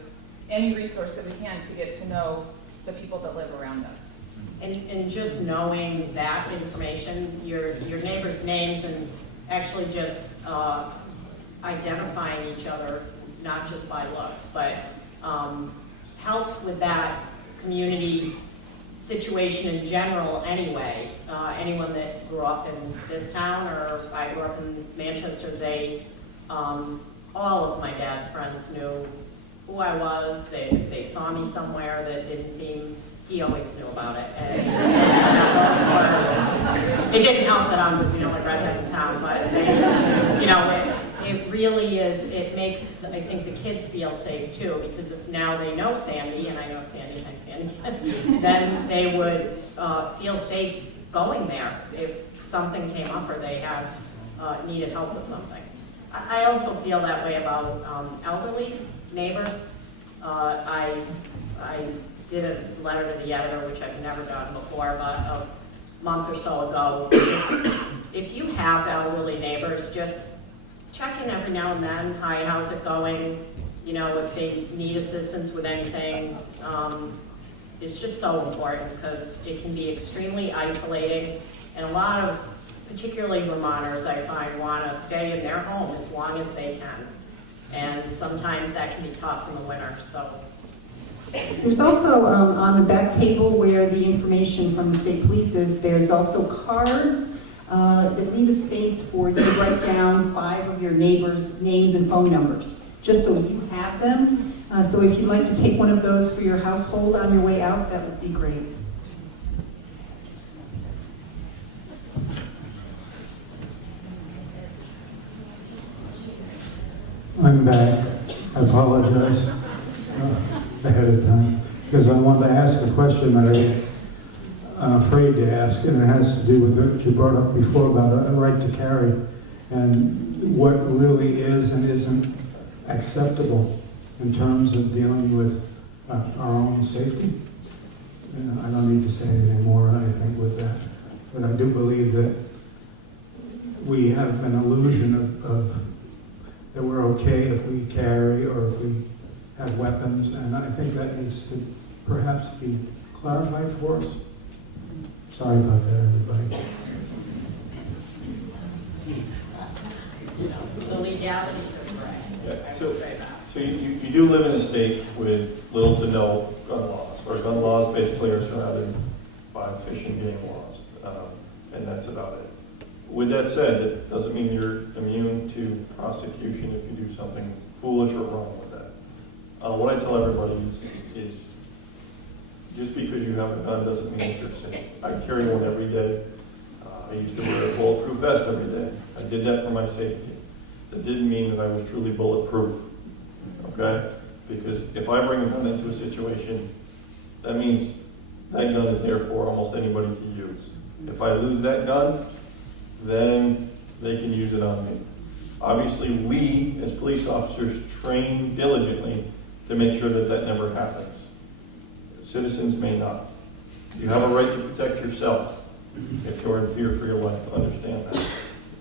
any resource that we can to get to know the people that live around us. And just knowing that information, your neighbors' names, and actually just identifying each other, not just by looks, but helps with that community situation in general anyway. Anyone that grew up in this town, or I grew up in Manchester, all of my dad's friends knew who I was. If they saw me somewhere that didn't seem, he always knew about it. And it didn't help that I was the only redhead in town, but it really is, it makes, I think, the kids feel safe too, because if now they know Sandy, and I know Sandy, hi Sandy, then they would feel safe going there if something came up or they had needed help with something. I also feel that way about elderly neighbors. I did a letter to the editor, which I've never done before, but a month or so ago. If you have elderly neighbors, just check in every now and then. Hi, how's it going? If they need assistance with anything. It's just so important because it can be extremely isolating, and a lot of, particularly Vermonters, I find, want to stay in their home as long as they can. And sometimes that can be tough in the winter, so. There's also, on the back table where the information from the state police is, there's also cards that leave a space for you to write down 5 of your neighbors' names and phone numbers, just so you have them. So if you'd like to take one of those for your household on your way out, that would be great. I'm back. I apologize ahead of time because I wanted to ask a question that afraid to ask, and it has to do with what you brought up before about a right to carry and what really is and isn't acceptable in terms of dealing with our own safety. I don't need to say anything more, I think, with that. But I do believe that we have an illusion of that we're okay if we carry or if we have weapons, and I think that needs to perhaps be clarified for us. Sorry about that, everybody. The legalities are correct. Yeah, I so- would say that. So you do live in a state with little to no gun laws, where gun laws basically are surrounded by fish and game laws, and that's about it. With that said, it doesn't mean you're immune to prosecution if you do something foolish or wrong with that. What I tell everybody is just because you have a gun doesn't mean that you're safe. I carry one every day. I used to wear a bulletproof vest every day. I did that for my safety. That didn't mean that I was truly bulletproof. Okay? Because if I bring a gun into a situation, that means that gun is there for almost anybody to use. If I lose that gun, then they can use it on me. Obviously, we, as police officers, train diligently to make sure that that never happens. Citizens may not. You have a right to protect yourself if you're in fear for your life. Understand that.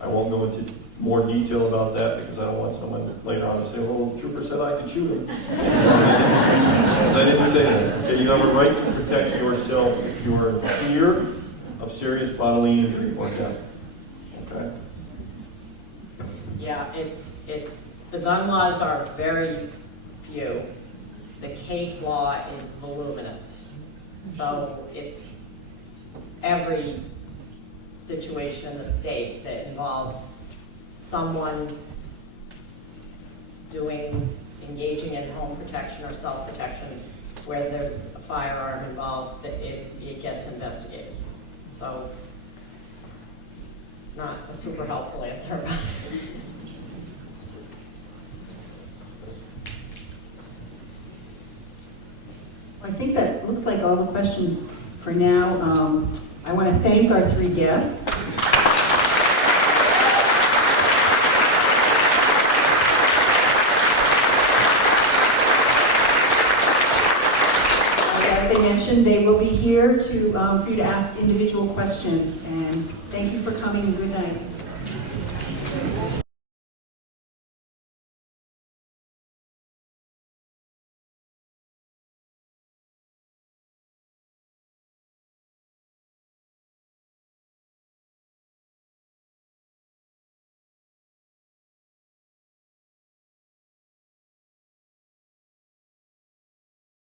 I won't go into more detail about that because I don't want someone later on to say, well, the trooper said I could shoot him. I didn't say that. Okay, you have a right to protect yourself if you are in fear of serious bodily injury or death. Okay? Yeah, it's, the gun laws are very few. The case law is voluminous. So it's every situation in the state that involves someone engaging in home protection or self-protection where there's a firearm involved, that it gets investigated. So, not a super helpful answer. I think that looks like all the questions for now. I want to thank our three guests. As I mentioned, they will be here for you to ask individual questions. And thank you for coming and good night.